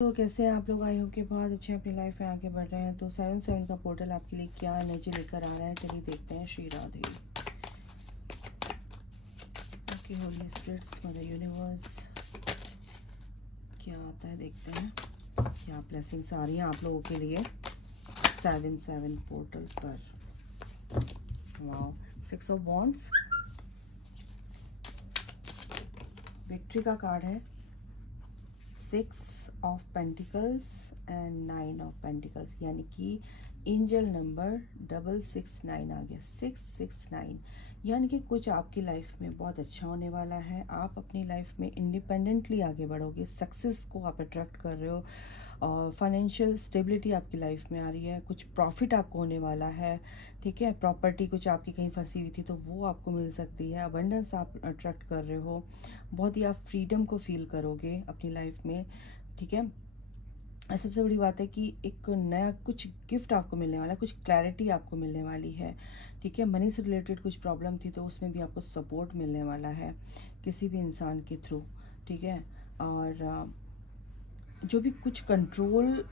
तो कैसे हैं आप लोग? आई होप कि बहुत अच्छे अपनी लाइफ में आगे बढ़ रहे हैं। तो 7-7 का पोर्टल आपके लिए क्या एनर्जी लेकर आ रहा है, चलिए देखते हैं। Shri Radhe, okay, holy spirits, mother universe, क्या आता है देखते हैं। क्या ब्लेसिंग्स आ रही हैं आप लोगों के लिए 7-7 पोर्टल पर। वाओ, 6 ऑफ वॉन्ड्स, विक्ट्री का कार्ड है, 6 of pentacles and 9 of pentacles, यानी कि एंजल नंबर 669 आ गया, 669। यानी कि कुछ आपकी लाइफ में बहुत अच्छा होने वाला है। आप अपनी लाइफ में इंडिपेंडेंटली आगे बढ़ोगे, सक्सेस को आप अट्रैक्ट कर रहे हो, और फाइनेंशियल स्टेबिलिटी आपकी लाइफ में आ रही है। कुछ प्रॉफिट आपको होने वाला है, ठीक है। प्रॉपर्टी कुछ आपकी कहीं फंसी हुई थी तो वो आपको मिल सकती है। अबंडेंस आप अट्रैक्ट कर रहे हो, बहुत ही आप फ्रीडम को फील करोगे अपनी लाइफ में, ठीक है। सबसे बड़ी बात है कि एक नया कुछ गिफ्ट आपको मिलने वाला है, कुछ क्लैरिटी आपको मिलने वाली है, ठीक है। मनी से रिलेटेड कुछ प्रॉब्लम थी तो उसमें भी आपको सपोर्ट मिलने वाला है किसी भी इंसान के थ्रू, ठीक है। और जो भी कुछ कंट्रोल,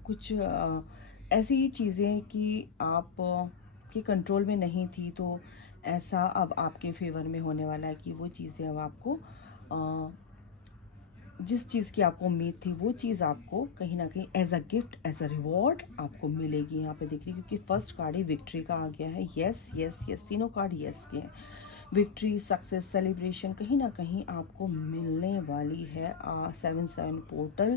कुछ ऐसी ही चीज़ें कि आप के कंट्रोल में नहीं थी, तो ऐसा अब आपके फेवर में होने वाला है कि वो चीज़ें अब आपको जिस चीज़ की आपको उम्मीद थी वो चीज़ आपको कहीं ना कहीं as a gift, as a reward आपको मिलेगी। यहाँ पे देख रही, क्योंकि फर्स्ट कार्ड ही विक्ट्री का आ गया है। यस यस यस, तीनों कार्ड यस के हैं। विक्ट्री, सक्सेस, सेलिब्रेशन कहीं ना कहीं आपको मिलने वाली है। 7-7 पोर्टल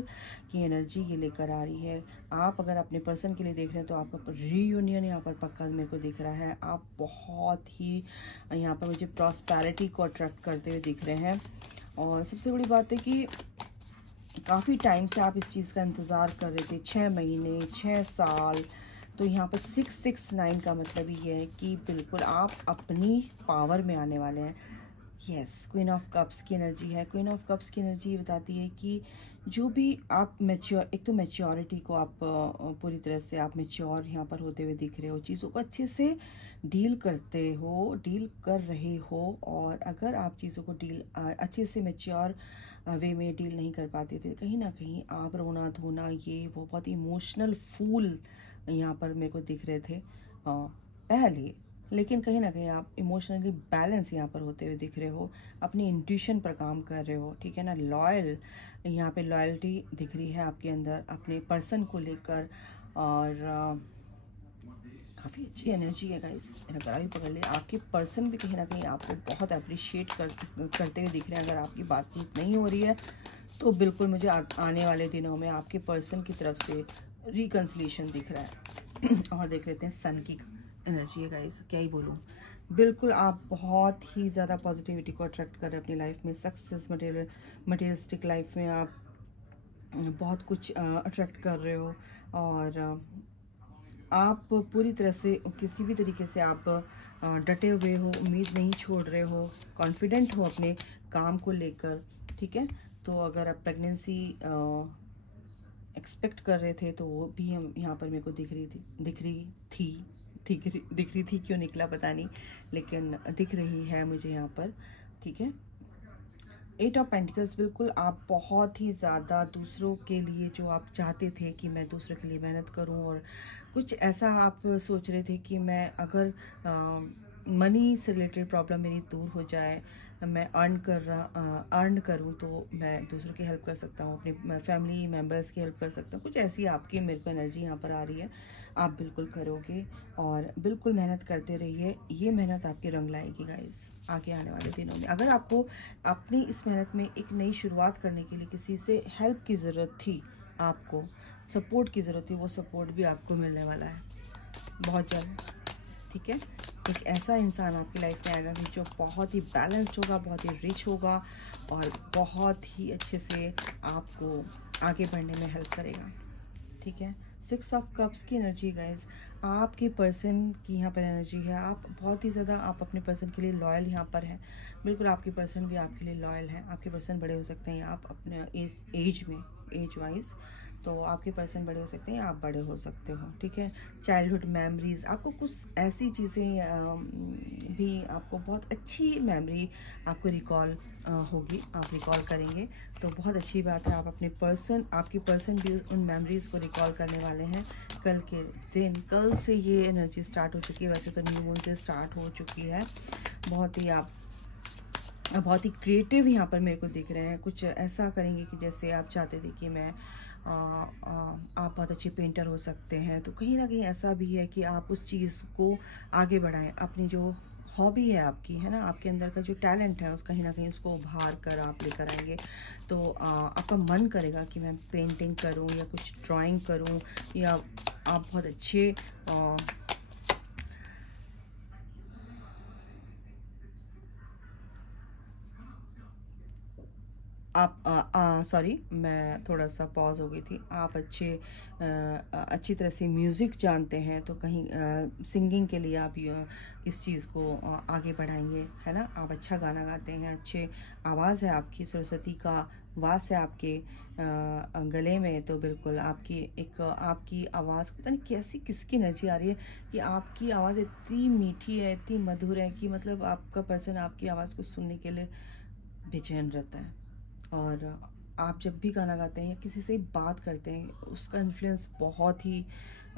की एनर्जी ये लेकर आ रही है। आप अगर अपने पर्सन के लिए देख रहे हैं तो आपका रीयूनियन यहाँ पर पक्का मेरे को दिख रहा है। आप बहुत ही यहाँ पर मुझे प्रॉस्पेरिटी को अट्रैक्ट करते हुए दिख रहे हैं। और सबसे बड़ी बात है कि काफ़ी टाइम से आप इस चीज़ का इंतज़ार कर रहे थे, 6 महीने, 6 साल। तो यहाँ पर 669 का मतलब ये है कि बिल्कुल आप अपनी पावर में आने वाले हैं। यस, क्वीन ऑफ कप्स की एनर्जी है। क्वीन ऑफ कप्स की एनर्जी ये बताती है कि जो भी आप मैच्योर, एक तो मैच्योरिटी को आप पूरी तरह से आप मैच्योर यहाँ पर होते हुए दिख रहे हो, चीज़ों को अच्छे से डील करते हो, डील कर रहे हो। और अगर आप चीज़ों को डील अच्छे से मैच्योर वे में डील नहीं कर पाते थे, कहीं ना कहीं आप रोना धोना ये वो बहुत इमोशनल फूल यहाँ पर मेरे को दिख रहे थे पहले। लेकिन कहीं ना कहीं आप इमोशनली बैलेंस यहाँ पर होते हुए दिख रहे हो, अपनी इंट्यूशन पर काम कर रहे हो, ठीक है ना। लॉयल, यहाँ पे लॉयल्टी दिख रही है आपके अंदर अपने पर्सन को लेकर। और काफ़ी अच्छी एनर्जी है गाइस, मेरा गला भी पकड़ लिया। आपके पर्सन भी कहीं ना कहीं आपको बहुत अप्रिशिएट करते हुए दिख रहे हैं। अगर आपकी बातचीत नहीं हो रही है तो बिल्कुल मुझे आने वाले दिनों में आपके पर्सन की तरफ से रिकन्सिलेशन दिख रहा है। और देख लेते हैं सन की एनर्जी है गाइस, क्या ही बोलूँ। बिल्कुल आप बहुत ही ज़्यादा पॉजिटिविटी को अट्रैक्ट कर रहे हैं अपनी लाइफ में। सक्सेस, मटेरियलिस्टिक लाइफ में आप बहुत कुछ अट्रैक्ट कर रहे हो। और आप पूरी तरह से किसी भी तरीके से आप डटे हुए हो, उम्मीद नहीं छोड़ रहे हो, कॉन्फिडेंट हो अपने काम को लेकर, ठीक है। तो अगर आप प्रेगनेंसी एक्सपेक्ट कर रहे थे तो वो भी हम यहाँ पर मेरे को दिख रही थी, क्यों निकला पता नहीं, लेकिन दिख रही है मुझे यहाँ पर, ठीक है। 8 ऑफ पेंटिकल्स, बिल्कुल आप बहुत ही ज़्यादा दूसरों के लिए, जो आप चाहते थे कि मैं दूसरों के लिए मेहनत करूं, और कुछ ऐसा आप सोच रहे थे कि मैं अगर मनी से रिलेटेड प्रॉब्लम मेरी दूर हो जाए, मैं अर्न करूं तो मैं दूसरों की हेल्प कर सकता हूं, अपने फैमिली मेम्बर्स की हेल्प कर सकता हूं। कुछ ऐसी आपकी मेरे को एनर्जी यहाँ पर आ रही है। आप बिल्कुल करोगे और बिल्कुल मेहनत करते रहिए, ये मेहनत आपकी रंग लाएगी गाइस आगे आने वाले दिनों में। अगर आपको अपनी इस मेहनत में एक नई शुरुआत करने के लिए किसी से हेल्प की ज़रूरत थी, आपको सपोर्ट की ज़रूरत थी, वो सपोर्ट भी आपको मिलने वाला है बहुत जल्द, ठीक है। एक ऐसा इंसान आपकी लाइफ में आएगा कि जो बहुत ही बैलेंस्ड होगा, बहुत ही रिच होगा और बहुत ही अच्छे से आपको आगे बढ़ने में हेल्प करेगा, ठीक है। 6 ऑफ कप्स की एनर्जी गाइज, आपके पर्सन की यहाँ पर एनर्जी है। आप बहुत ही ज़्यादा आप अपने पर्सन के लिए लॉयल यहाँ पर हैं। बिल्कुल आपके पर्सन भी आपके लिए लॉयल है। आपके पर्सन बड़े हो सकते हैं आप अपने एज में, एज वाइज, तो आपके पर्सन बड़े हो सकते हैं, आप बड़े हो सकते हो, ठीक है। चाइल्डहुड मेमोरीज, आपको कुछ ऐसी चीज़ें भी आपको बहुत अच्छी मेमोरी आपको रिकॉल होगी, आप रिकॉल करेंगे तो बहुत अच्छी बात है। आप अपने पर्सन, आपकी पर्सन भी उन मेमोरीज़ को रिकॉल करने वाले हैं कल के दिन। कल से ये एनर्जी स्टार्ट हो चुकी है, वैसे तो न्यू मून से स्टार्ट हो चुकी है। बहुत ही क्रिएटिव यहाँ पर मेरे को दिख रहे हैं। कुछ ऐसा करेंगे कि जैसे आप चाहते थे कि मैं आप बहुत अच्छे पेंटर हो सकते हैं, तो कहीं ना कहीं ऐसा भी है कि आप उस चीज़ को आगे बढ़ाएं। अपनी जो हॉबी है आपकी, है ना, आपके अंदर का जो टैलेंट है उस कहीं ना कहीं उसको उभार कर आप लेकर आएंगे। तो आपका मन करेगा कि मैं पेंटिंग करूं या कुछ ड्राइंग करूं, या आप बहुत अच्छे सॉरी, मैं थोड़ा सा पॉज हो गई थी। आप अच्छी तरह से म्यूज़िक जानते हैं तो कहीं सिंगिंग के लिए आप इस चीज़ को आगे बढ़ाएंगे, है ना। आप अच्छा गाना गाते हैं, अच्छे आवाज़ है आपकी, सरस्वती का वास है आपके गले में, तो बिल्कुल आपकी आवाज़ पता नहीं कैसी किसकी एनर्जी आ रही है कि आपकी आवाज़ इतनी मीठी है, इतनी मधुर है कि मतलब आपका पर्सन आपकी आवाज़ को सुनने के लिए बेचैन रहता है। और आप जब भी गाना गाते हैं या किसी से बात करते हैं, उसका इन्फ्लुएंस बहुत ही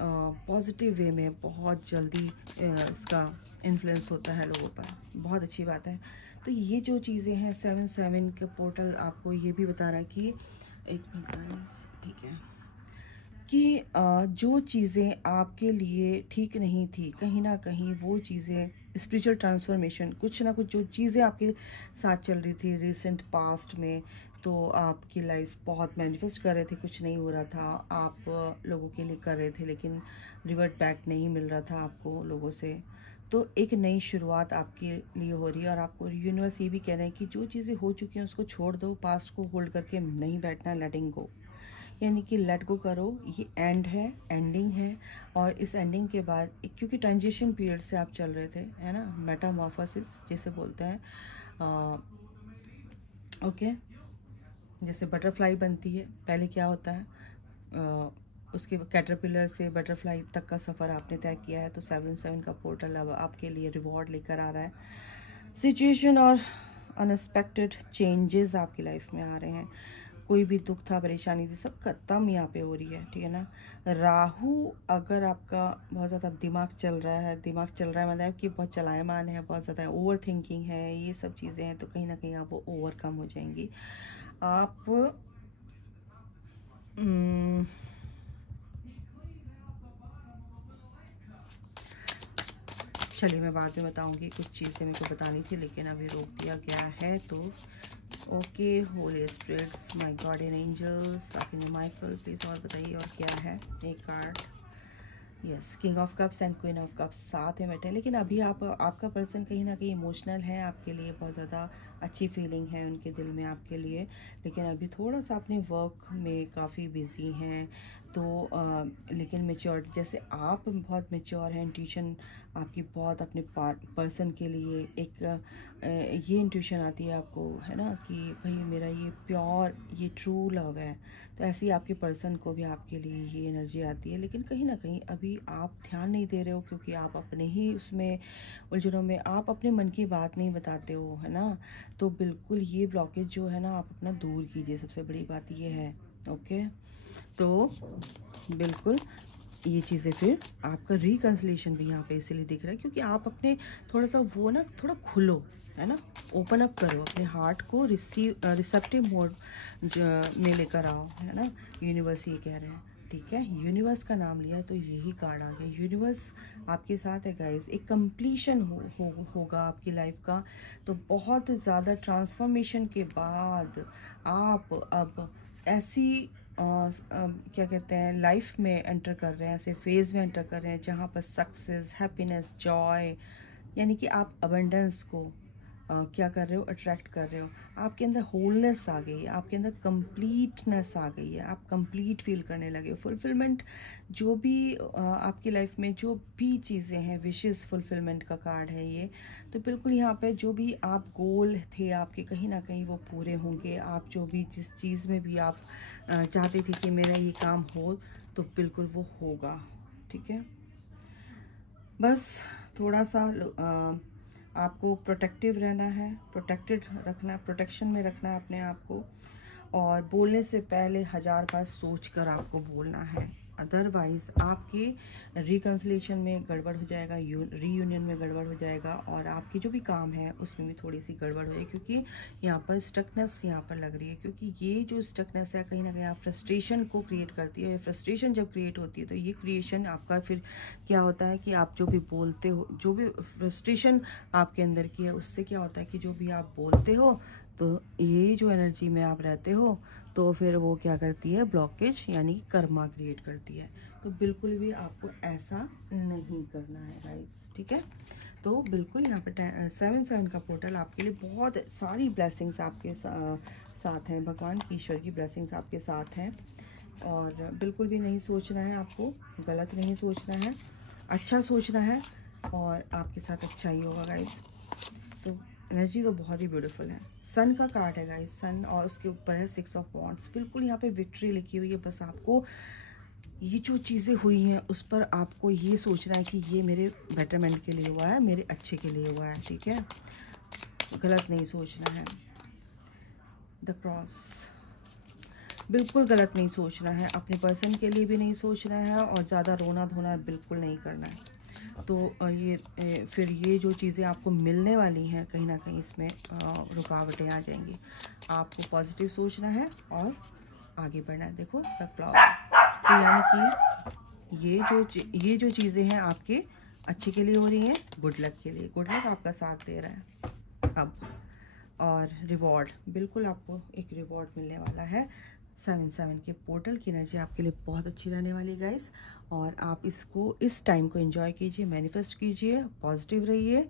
पॉजिटिव वे में बहुत जल्दी इसका इन्फ्लुएंस होता है लोगों पर। बहुत अच्छी बात है। तो ये जो चीज़ें हैं 7-7 के पोर्टल आपको ये भी बता रहा है कि एक मिनट, ठीक है, कि जो चीज़ें आपके लिए ठीक नहीं थी, कहीं ना कहीं वो चीज़ें स्पिरिचुअल ट्रांसफॉर्मेशन, कुछ ना कुछ जो चीज़ें आपके साथ चल रही थी रिसेंट पास्ट में, तो आपकी लाइफ बहुत मैनिफेस्ट कर रहे थे, कुछ नहीं हो रहा था, आप लोगों के लिए कर रहे थे लेकिन रिवर्ट बैक नहीं मिल रहा था आपको लोगों से। तो एक नई शुरुआत आपके लिए हो रही है और आपको यूनिवर्स ये भी कह रहे हैं कि जो चीज़ें हो चुकी हैं उसको छोड़ दो, पास्ट को होल्ड करके नहीं बैठना, लेटिंग गो, यानी कि लेट गो करो। ये एंड है, एंडिंग है। और इस एंडिंग के बाद क्योंकि ट्रांजिशन पीरियड से आप चल रहे थे, है ना, मेटामॉर्फोसिस जैसे बोलते हैं, ओके, जैसे बटरफ्लाई बनती है, पहले क्या होता है, उसके कैटरपिलर से बटरफ्लाई तक का सफ़र आपने तय किया है। तो 7-7 का पोर्टल अब आपके लिए रिवॉर्ड लेकर आ रहा है। सिचुएशन और अनएक्सपेक्टेड चेंजेस आपकी लाइफ में आ रहे हैं। कोई भी दुख था, परेशानी थी, सब खत्म यहाँ पे हो रही है, ठीक है ना। राहु, अगर आपका बहुत ज़्यादा दिमाग चल रहा है मतलब कि बहुत चलायमान है, बहुत ज़्यादा ओवर थिंकिंग है, ये सब चीज़ें हैं, तो कहीं ना कहीं आप वो ओवरकम हो जाएंगी। आप चलिए मैं बाद में बताऊंगी, कुछ चीज़ें मेरे को बतानी थी लेकिन अभी रोक दिया गया है। तो okay, holy spirits, my guardian angels, archangel Michael, please और बताइए और क्या है। एक card, yes, king of cups and queen of cups साथ में बैठे हैं, लेकिन अभी आपका पर्सन कहीं ना कहीं इमोशनल है आपके लिए, बहुत ज़्यादा अच्छी फीलिंग है उनके दिल में आपके लिए, लेकिन अभी थोड़ा सा अपने वर्क में काफ़ी बिजी हैं। तो लेकिन मेच्योर, जैसे आप बहुत मेच्योर हैं, इंट्यूशन आपकी बहुत अपने पर्सन के लिए एक ये इंट्यूशन आती है आपको, है ना, कि भाई मेरा ये प्योर, ये ट्रू लव है। तो ऐसे ही आपके पर्सन को भी आपके लिए ये एनर्जी आती है, लेकिन कहीं ना कहीं अभी आप ध्यान नहीं दे रहे हो क्योंकि आप अपने ही उसमें उलझनों में, आप अपने मन की बात नहीं बताते हो, है ना। तो बिल्कुल ये ब्लॉकेज जो है ना, आप अपना दूर कीजिए, सबसे बड़ी बात ये है। ओके, तो बिल्कुल ये चीज़ें, फिर आपका रिकन्सिलेशन भी यहाँ पे इसीलिए दिख रहा है क्योंकि आप अपने थोड़ा सा वो ना, थोड़ा खुलो, है ना, ओपन अप करो अपने हार्ट को, रिसेप्टिव मोड में लेकर आओ, है ना। यूनिवर्स ये कह रहे हैं, ठीक है, यूनिवर्स का नाम लिया तो यही कार्ड आ गया। यूनिवर्स आपके साथ है गाइस, एक कंप्लीशन होगा आपकी लाइफ का। तो बहुत ज़्यादा ट्रांसफॉर्मेशन के बाद आप अब ऐसी क्या कहते हैं, लाइफ में एंटर कर रहे हैं, ऐसे फेज में एंटर कर रहे हैं जहाँ पर सक्सेस, हैप्पीनेस, जॉय, यानी कि आप अबंडेंस को क्या कर रहे हो, अट्रैक्ट कर रहे हो। आपके अंदर होलनेस आ गई है, आपके अंदर कंप्लीटनेस आ गई है, आप कंप्लीट फील करने लगे हो। फुलफिलमेंट जो भी आपकी लाइफ में जो भी चीज़ें हैं, विशेस फुलफिलमेंट का कार्ड है ये। तो बिल्कुल यहाँ पे जो भी आप गोल थे आपके, कहीं ना कहीं वो पूरे होंगे। आप जो भी जिस चीज़ में भी आप चाहते थे कि मेरा ये काम हो, तो बिल्कुल वो होगा, ठीक है। बस थोड़ा सा आपको प्रोटेक्टिव रहना है, प्रोटेक्टेड रखना, प्रोटेक्शन में रखना है अपने आप को, और बोलने से पहले 1000 बार सोच कर आपको बोलना है। अदरवाइज आपके रिकन्सिलेशन में गड़बड़ हो जाएगा, रीयूनियन में गड़बड़ हो जाएगा, और आपकी जो भी काम है उसमें भी थोड़ी सी गड़बड़ हो जाएगी, क्योंकि यहाँ पर स्टकनेस यहाँ पर लग रही है। क्योंकि ये जो स्टकनेस है कहीं ना कहीं आप फ्रस्ट्रेशन को क्रिएट करती है। फ्रस्ट्रेशन जब क्रिएट होती है तो ये क्रिएशन आपका फिर क्या होता है कि आप जो भी बोलते हो, जो भी फ्रस्ट्रेशन आपके अंदर की है, उससे क्या होता है कि जो भी आप बोलते हो तो ये जो एनर्जी में आप रहते हो तो फिर वो क्या करती है, ब्लॉकेज यानी कि कर्मा क्रिएट करती है। तो बिल्कुल भी आपको ऐसा नहीं करना है गाइस, ठीक है। तो बिल्कुल यहाँ पे 7/7 का पोर्टल आपके लिए बहुत सारी ब्लेसिंग्स आपके साथ हैं, भगवान की, ईश्वर की ब्लेसिंग्स आपके साथ हैं। और बिल्कुल भी नहीं सोचना है आपको, गलत नहीं सोचना है, अच्छा सोचना है, और आपके साथ अच्छा ही होगा गाइस। तो एनर्जी तो बहुत ही ब्यूटीफुल है। सन का कार्ड है गाइस, सन, और उसके ऊपर है 6 ऑफ वॉन्ड्स। बिल्कुल यहाँ पे विक्ट्री लिखी हुई है। बस आपको ये जो चीज़ें हुई हैं उस पर आपको ये सोचना है कि ये मेरे बेटरमेंट के लिए हुआ है, मेरे अच्छे के लिए हुआ है, ठीक है। गलत नहीं सोचना है। द क्रॉस, बिल्कुल गलत नहीं सोचना है, अपने पर्सन के लिए भी नहीं सोचना है, और ज़्यादा रोना धोना बिल्कुल नहीं करना है। तो ये फिर ये जो चीज़ें आपको मिलने वाली हैं कहीं ना कहीं इसमें रुकावटें आ जाएंगी। आपको पॉजिटिव सोचना है और आगे बढ़ना है। देखो द क्लाउड, तो यानी कि ये जो चीज़ें हैं आपके अच्छे के लिए हो रही हैं, गुड लक के लिए, गुड लक आपका साथ दे रहा है अब। और रिवॉर्ड, बिल्कुल आपको एक रिवॉर्ड मिलने वाला है। 7/7 के पोर्टल की एनर्जी आपके लिए बहुत अच्छी रहने वाली है गाइस, और आप इसको, इस टाइम को एंजॉय कीजिए, मैनिफेस्ट कीजिए, पॉजिटिव रहिए,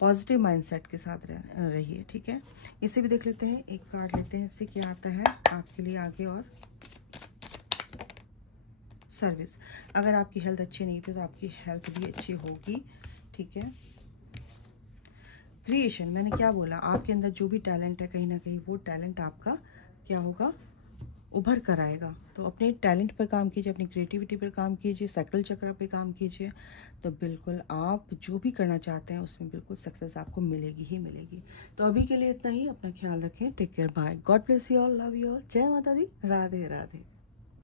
पॉजिटिव माइंडसेट के साथ रहिए, ठीक है। इसे भी देख लेते हैं, एक कार्ड लेते हैं, इससे क्या आता है आपके लिए आगे। और सर्विस, अगर आपकी हेल्थ अच्छी नहीं थी तो आपकी हेल्थ भी अच्छी होगी, ठीक है। क्रिएशन, मैंने क्या बोला, आपके अंदर जो भी टैलेंट है कहीं ना कहीं वो टैलेंट आपका क्या होगा, उभर कर आएगा। तो अपने टैलेंट पर काम कीजिए, अपनी क्रिएटिविटी पर काम कीजिए, सैक्रल चक्र पे काम कीजिए, तो बिल्कुल आप जो भी करना चाहते हैं उसमें बिल्कुल सक्सेस आपको मिलेगी ही मिलेगी। तो अभी के लिए इतना ही, अपना ख्याल रखें, take care, bye, God bless you all, love you all, जय माता दी, राधे राधे।